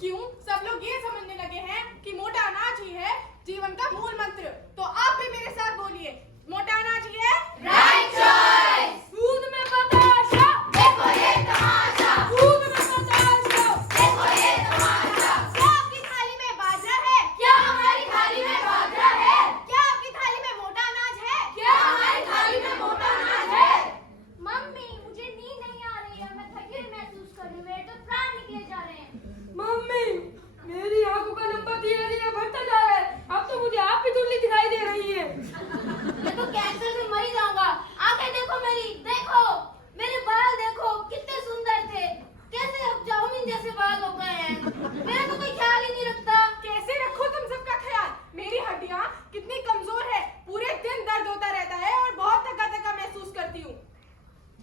क्यों सब लोग ये समझने लगे हैं कि मोटा अनाज ही है जीवन का मूल मंत्र? तो आप भी मेरे साथ बोलिए, मोटा अनाज ही है राइट चॉइस। दूध में बताशा, देखो ये तमाशा, दूध में बताशा, देखो ये तमाशा। क्या आपकी थाली में बाजरा है? क्या हमारी थाली में बाजरा है? क्या आपकी थाली में मोटा अनाज है? क्या हमारी थाली में मोटा अनाज है? मम्मी मुझे नींद नहीं आ रही है, मैं थकी हुई महसूस कर रही हूँ, मेरे तो प्राण निकले जा रहे हैं। मम्मी मेरी आंखों का नंबर धीरे धीरे बढ़ता जा रहा है, अब तो मुझे आप भी धुंधली दिखाई दे रही है। मैं तो कैंसर से मर ही जाऊंगा। आंखें देखो मेरी, देखो मेरे बाल देखो कितने सुंदर थे, कैसे अब चाउमीन जैसे बाल हो गए हैं। मेरा तो कोई ख्याल ही नहीं रखता। कैसे रखो तुम सबका ख्याल? मेरी हड्डियां कितनी कमजोर है, पूरे दिन दर्द होता रहता है और बहुत थका थका महसूस करती हूँ।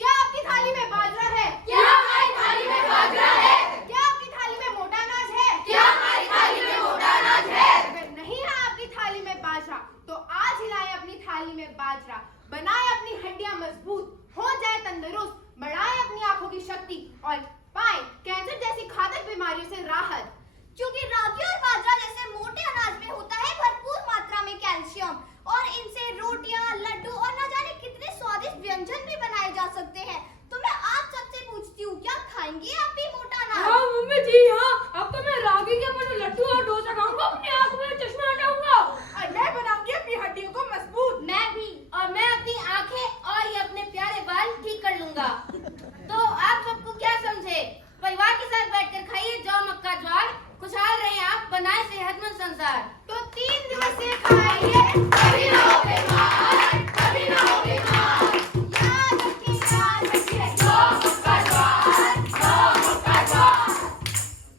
क्या आपकी थाली में बाजरा है? क्या हमारी थाली में बाजरा है? क्या आपकी थाली में मोटा अनाज है? क्या हमारी थाली में मोटा अनाज है? अगर नहीं है आपकी थाली में बाजरा तो आज हिलाएं अपनी थाली में बाजरा, बनाए अपनी हड्डियां मजबूत, हो जाए तंदुरुस्त, बढ़ाए अपनी आंखों की शक्ति और पाए कैंसर जैसी घातक बीमारियों से राहत। क्योंकि रागी और बाजरा जैसे मोटे अनाज में होता है भरपूर मात्रा में कैल्शियम, और इनसे रोटियां, लड्डू और न जाने कितने स्वादिष्ट व्यंजन भी बनाए जा सकते हैं। तो मैं आप सबसे पूछती हूँ, क्या खाएंगे आप भी मोटा अनाज? हाँ मम्मी जी हाँ, अब तो मैं रागी के बने लड्डू और डोसा खाऊंगा, अपनी आंखों में चश्मा हटाऊंगा और मैं बनाऊंगी अपनी हड्डियों को मजबूत। मैं भी, और मैं अपनी आंखें और ये अपने प्यारे बाल ठीक कर लूंगा। तो आप सबको क्या समझे? परिवार के साथ बैठकर खाइए जौ मक्का ज्वार, खुशहाल रहे आप, बनाए सेहतमंद संसार। तो 3 दिवसीय खाइए, कभी ना हो बीमार, कभी ना हो बीमार। याद रखिए जौ मक्का ज्वार, जौ मक्का ज्वार।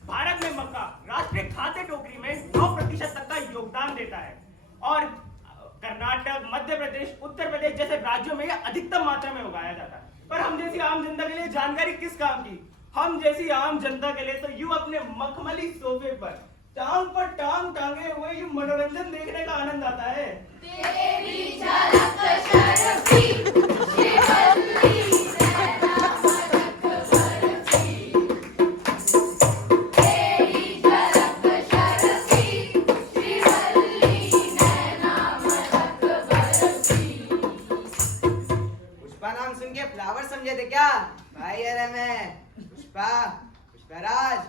भारत में मक्का राष्ट्रीय खाद्य टोकरी में 9% तक का योगदान देता है और कर्नाटक, मध्य प्रदेश, उत्तर प्रदेश जैसे राज्यों में यह अधिकतम मात्रा में उगाया जाता है। पर हम जैसी आम जनता के लिए जानकारी किस काम की? हम जैसी आम जनता के लिए तो यूं अपने मखमली सोफे पर टांग पर टांग टांगे हुए यूं मनोरंजन देखने का आनंद आता है। तेरी झलक शर्फी, श्रीवल्ली नैना मदक बरफी। तेरी झलक शर्फी, श्रीवल्ली नैना मदक बरफी। पुष्पा नाम सुन के फ्लावर समझे थे क्या भाई? अरे मैं पुष्पराज,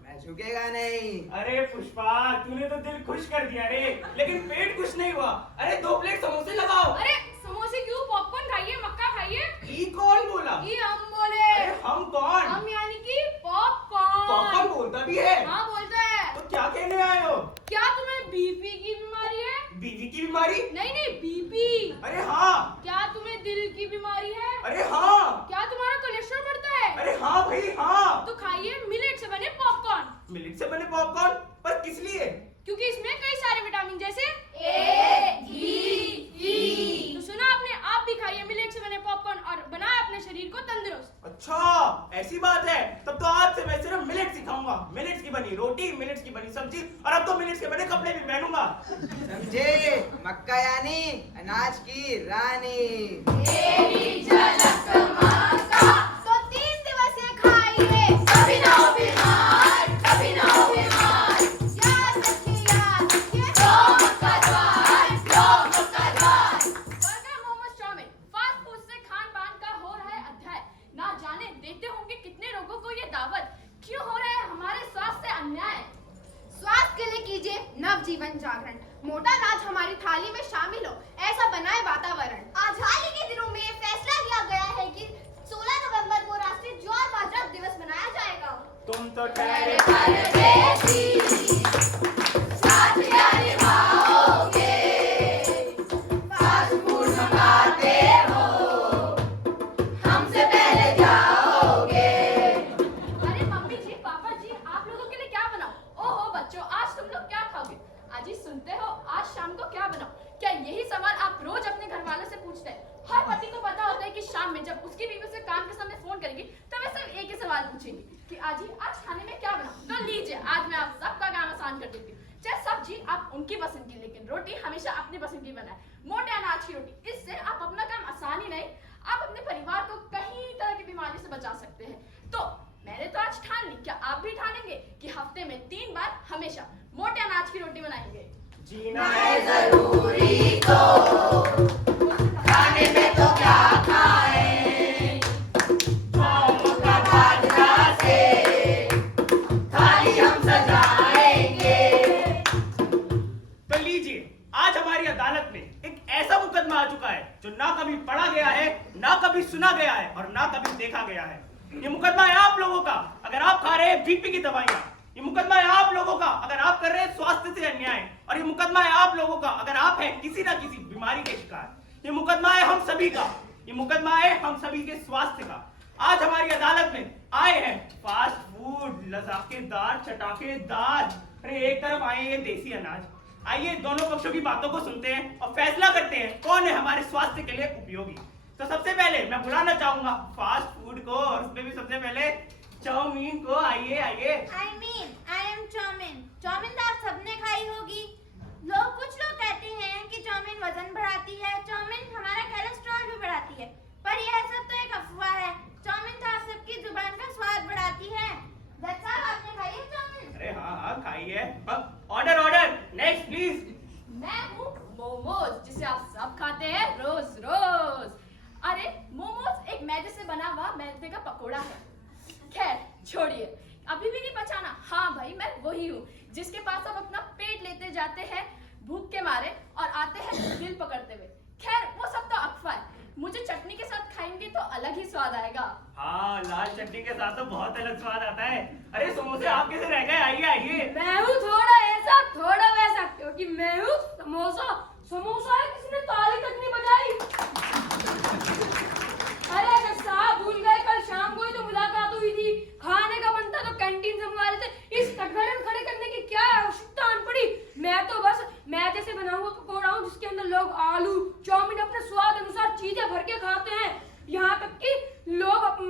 मैं झुकेगा नहीं। अरे पुष्पा, तूने तो दिल खुश कर दिया रे, लेकिन पेट खुश नहीं हुआ। अरे 2 प्लेट समोसे लगाओ। अरे समोसे क्यों, पॉपकॉर्न खाइए, मक्का खाइए। ये कौन बोला? ये हम बोले। अरे हम कौन? हम यानी कि पॉपकॉर्न। पॉपकॉर्न बोलता भी है? हाँ बोलता है। तो क्या कहने आए हो? क्या तुम्हें बीपी की बीमारी है? बीवी की बीमारी? नहीं बीपी। अरे हाँ। क्या तुम्हें दिल की बीमारी है? अरे हाँ। क्या तुम्हारा कोलेस्ट्रॉल बढ़ता है? अरे हाँ भाई हाँ। तो खाइए मिलेट से बने पॉपकॉर्न। मिलेट से बने पॉपकॉर्न? पर किस लिए? क्योंकि इसमें कई सारे विटामिन जैसे ए, ई, ई। तो सुना आपने, आप भी खाइए मिलेट से बने पॉपकॉर्न और बनाए अपने शरीर को तंदुरुस्त। अच्छा ऐसी बात है, तब तो आज से मैं सिर्फ मिलेट सिखाऊंगा। मिलेट्स की बनी रोटी, मिलेट्स की बनी सब्जी और अब तो मिलेट्स के बने कपड़े भी पहनूंगा। समझे? मक्का यानी अनाज की रानी। तेरी झलक मक्का, तो 3 दिवसीय खाइए, कभी ना हो बीमार, कभी ना हो बीमार। याद रखिए जौ मक्का ज्वार, जौ मक्का ज्वार। Burger, momos, chow mein, fast food से खान पान का हो रहा है अध्याय। ना जाने देते होंगे कितने लोगों को ये दावत। क्यों हो रहा है हमारे स्वास्थ्य से अन्याय? स्वास्थ्य के लिए कीजिए नवजीवन जागरण। मोटा अनाज हमारी थाली में शामिल हो, ऐसा बनाए वातावरण। आज हाल ही के दिनों में फैसला लिया गया है कि 16 नवंबर को राष्ट्रीय ज्वार बाजरा दिवस मनाया जाएगा। तुम तो ठहरे परदेसी, साथ क्या निभाओगे? फास्ट फूड मंगाते हो, हमसे पहले जाओगे। अरे मम्मी जी, पापा जी, आप लोगों के लिए क्या बनाऊं? ओहो बच्चों, आज तुम लोग क्या खाओगे? आज ही सुनते हो, आज शाम को क्या बनाऊं? क्या यही सवाल आप रोज अपने घर वालों से पूछते हैं? हर पति को पता होता है कि शाम में जब उसकी बीवी से काम के समय फोन करेगी तो वे सब एक ही सवाल पूछेंगे कि आज खाने में क्या बनाऊं? तो लीजिए, आज मैं आप सबका काम आसान कर देती हूँ। चाहे सब्जी आप उनकी पसंद की, लेकिन रोटी हमेशा अपनी पसंद की बनाए। मोटे अनाज की रोटी, इससे आप अपना काम आसान ही नहीं, आप अपने परिवार को कई तरह की बीमारी से बचा सकते हैं। तो मैंने तो आज ठान ली, क्या आप भी ठानेंगे कि हफ्ते में 3 बार हमेशा मोटे अनाज की रोटी बनाएंगे? जीना है जरूरी तो खाने में तो क्या खाएं, गेहूं का बाजरा से थाली हम सजाएंगे। तो लीजिए, आज हमारी अदालत में एक ऐसा मुकदमा आ चुका है जो ना कभी पढ़ा गया है, ना कभी सुना गया है और ना कभी देखा गया है। ये मुकदमा है आप लोगों का अगर आप खा रहे हैं बीपी की दवाइयां। ये मुकदमा है आप लोगों का अगर आप कर रहे हैं स्वास्थ्य से अन्याय। और ये मुकदमा है आप लोगों का अगर आप हैं किसी ना किसी बीमारी के शिकार। ये मुकदमा है हम सभी का। ये मुकदमा है हम सभी के स्वास्थ्य का। आज हमारी अदालत में आए हैं फास्ट फूड, लजाकेदार, चटाकेदार, अरे एक तरफ आए ये देसी अनाज। आइए दोनों पक्षों की बातों को सुनते हैं और फैसला करते हैं कौन है हमारे स्वास्थ्य के लिए उपयोगी। तो सबसे पहले मैं बुलाना चाहूंगा फास्ट फूड को, और उसमें भी सबसे पहले चाउमीन को। आइए आइए। I am chowmein. चाउमीन तो आप सबने खाई होगी। कुछ लोग कहते हैं कि चाउमीन वजन बढ़ाती है, चाउमीन हमारा कोलेस्ट्रॉल भी बढ़ाती है, पर यह सब तो एक अफवाह है। चाउमीन तो आप सबकी जुबान का स्वाद बढ़ाती है। जज साहब, आपने खाई है चाउमीन? अरे हाँ खाइए। Order order, next please. मैं हूँ मोमोज, जिसे आप सब खाते हैं रोज रोज। अरे मोमोज एक मैदे से बना हुआ मैदे का पकोड़ा है। खैर छोड़िए, अभी भी नहीं पहचाना? हाँ भाई, मैं वही हूँ जिसके पास आप अपना पेट लेते जाते हैं भूख के मारे और आते हैं दिल पकड़ते हुए। खैर वो सब तो अफवाह है। मुझे चटनी के साथ खाएंगे तो अलग ही स्वाद आएगा। हाँ, लाल चटनी के साथ तो बहुत अलग स्वाद आता है। अरे समोसे आप कैसे रह गए? आइए आइए। मैं हूँ थोड़ा ऐसा थोड़ा वैसा, क्योंकि मैं हूँ समोसा। समोसा है, किसी ने ताली तक नहीं बजाई। अरे अगर साहब भूल गए, कल शाम को ही तो मुलाकात हुई थी। खाने का मन था तो कैंटीन से मंगा लेते। इस कटघरे में खड़े करने की क्या आवश्यकता आन पड़ी? मैं तो बस मैदे से बना हुआ पकौड़ा हूँ जिसके अंदर लोग आलू चाउमीन अपने स्वाद अनुसार चीजें भर के खाते हैं। यहाँ तक कि लोग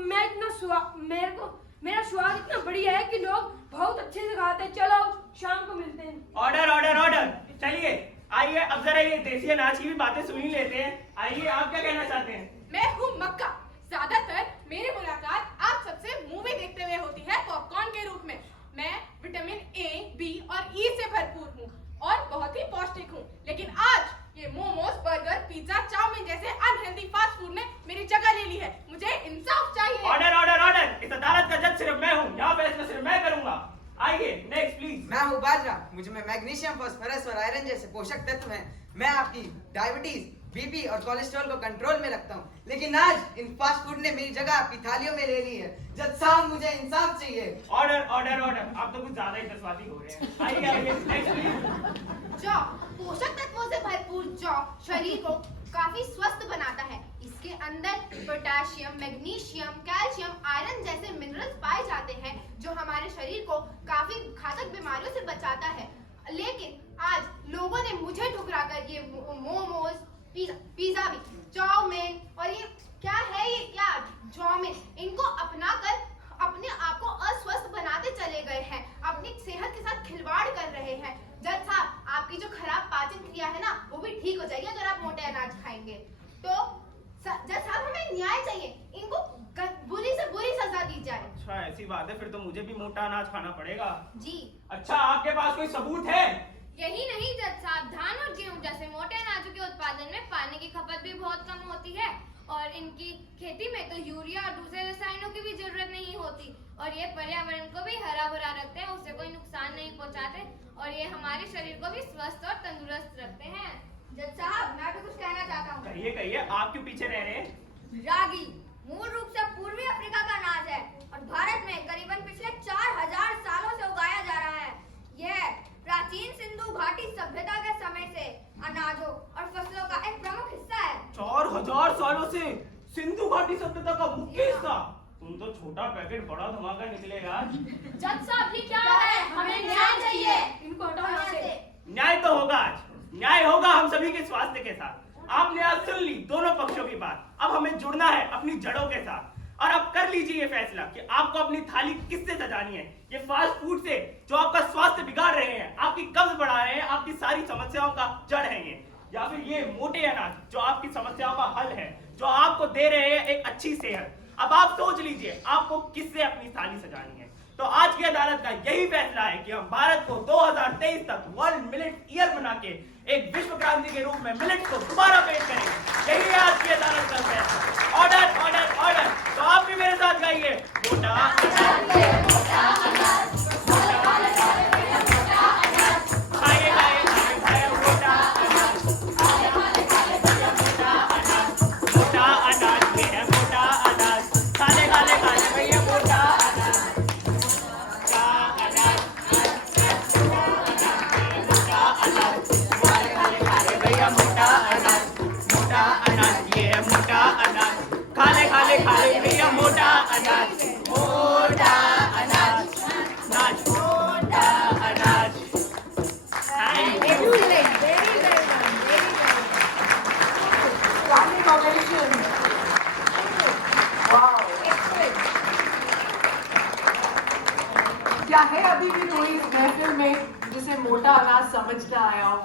मेरा स्वाद इतना बढ़िया है कि लोग बहुत अच्छे से खाते हैं। चलो शाम को मिलते हैं। Order order order. चलिए आइए, अब जरा ये देसी अनाज की भी बातें सुन ही लेते हैं। आइए, आप क्या कहना चाहते हैं? मैं हूँ मक्का। ज्यादातर मेरी मुलाकात आप सबसे मूवी देखते हुए होती है पॉपकॉर्न के रूप में। मैं विटामिन ए, बी और ई से भरपूर हूँ और बहुत ही पौष्टिक हूँ। लेकिन आज ये मोमोज, बर्गर, पिज्जा, चाउमीन जैसे अनहेल्दी फास्ट फूड ने मेरी जगह ले ली है। मुझे इंसाफ चाहिए। Order order order. इस अदालत का जज सिर्फ मैं हूँ, यहाँ फैसला सिर्फ मैं करूंगा। आइए नेक्स्ट प्लीज। मैं हूँ बाजरा। मुझ में मैग्नीशियम, फास्फोरस और आयरन जैसे पोषक तत्व हैं। मैं आपकी डायबिटीज, बीपी और कोलेस्ट्रॉल को कंट्रोल में रखता हूँ। लेकिन आज इन फास्ट फूड ने मेरी जगह आपकी थालियों में ले ली है। जज साहब, मुझे इंसाफ चाहिए। Order order order. आप तो कुछ ज्यादा ही दसवादी हो रहे हैं। आइए आइए नेक्स्ट प्लीज। जौ पोषक तत्वों से भरपूर जौ शरीर को काफी स्वस्थ बनाता है। इसके अंदर पोटेशियम, मैग्नीशियम, कैल्शियम, आयरन जैसे मिनरल्स पाए जाते हैं जो हमारे शरीर को काफी घातक बीमारियों से बचाता है। लेकिन आज लोगों ने मुझे ठुकराकर ये मोमोज, पिज्जा भी, चाउमीन और ये क्या है, ये क्या चाउमीन, इनको अपनाकर अपने आप को अस्वस्थ बनाते चले गए हैं। अपनी सेहत के साथ खिलवाड़ कर रहे हैं। जज साहब, आपकी जो खराब पाचन क्रिया है ना, वो भी ठीक हो जाएगी अगर आप मोटे अनाज खाएंगे। तो जज साहब, हमें न्याय चाहिए। इनको बुरी से बुरी सजा दी जाए। अच्छा ऐसी बात है, फिर तो मुझे भी मोटा अनाज खाना पड़ेगा। जी। अच्छा, आपके पास कोई सबूत है? यही नहीं जज साहब, धान और गेहूं जैसे मोटे अनाजों के उत्पादन में पानी की खपत भी बहुत कम होती है और इनकी खेती में तो यूरिया और दूसरे रसायनों की भी जरूरत नहीं होती और ये पर्यावरण को भी हरा भरा रखते हैं, उससे कोई नुकसान नहीं पहुंचाते और ये हमारे शरीर को भी स्वस्थ और तंदुरुस्त रखते हैं। जज साहब, मैं भी कुछ कहना चाहता हूँ। कहिए कहिए, आप क्यों पीछे रह रहे हैं? रागी मूल रूप से पूर्वी अफ्रीका का अनाज है और भारत में करीबन पिछले 4000 सालों से उगाया जा रहा है। यह प्राचीन सिंधु घाटी सभ्यता के समय से अनाजों और फसलों का एक प्रमुख हिस्सा है। 4000 सालों से सिंधु घाटी सभ्यता का मुख्य हिस्सा। तुम तो छोटा पैकेट बड़ा धमाका निकलेगा। जज साहब, ये क्या है? हमें न्याय चाहिए। इनको हटाओ यहाँ से। न्याय तो होगा आज, न्याय होगा हम सभी के स्वास्थ्य के साथ। आपने आज सुन ली दोनों पक्षों की बात। अब हमें जुड़ना है अपनी जड़ों के साथ और अब कर लीजिए ये फैसला कि आपको अपनी थाली किससे सजानी है। ये फास्ट फूड से जो आपका स्वास्थ्य बिगाड़ रहे हैं, आपकी कब्ज बढ़ा रहे हैं, आपकी सारी समस्याओं का जड़ है ये, या फिर ये मोटे अनाज जो आपकी समस्याओं का हल है, जो आपको दे रहे हैं एक अच्छी सेहत। अब आप सोच लीजिए आपको किससे अपनी थाली सजानी है। तो आज की अदालत का यही फैसला है कि हम भारत को 2023 तक वर्ल्ड मिलेट ईयर बना के एक विश्व क्रांति के रूप में मिलेट को दोबारा पेश करेंगे। यही है आज की अदालत का फैसला। Order order order. तो आप भी मेरे साथ गाइए, मोटा खाइए खाइए खाइए खाइए मोटा अनाज, मोटा अनाज ये है मोटा अनाज, खाले खाले खाले भैया मोटा अनाज, मोटा अनाज, मोटा अनाज, खाले खाले खाले भैया मोटा अनाज, मोटा अनाज ये है मोटा अनाज, खाले खाले खाले भैया मोटा अनाज, मोटा अनाज, नाच मोटा अनाज। Thank you. Standing ovation. Wow. क्या है अभी भी कोई इस महफिल में जिसे मोटा अनाज समझ ना आया हो?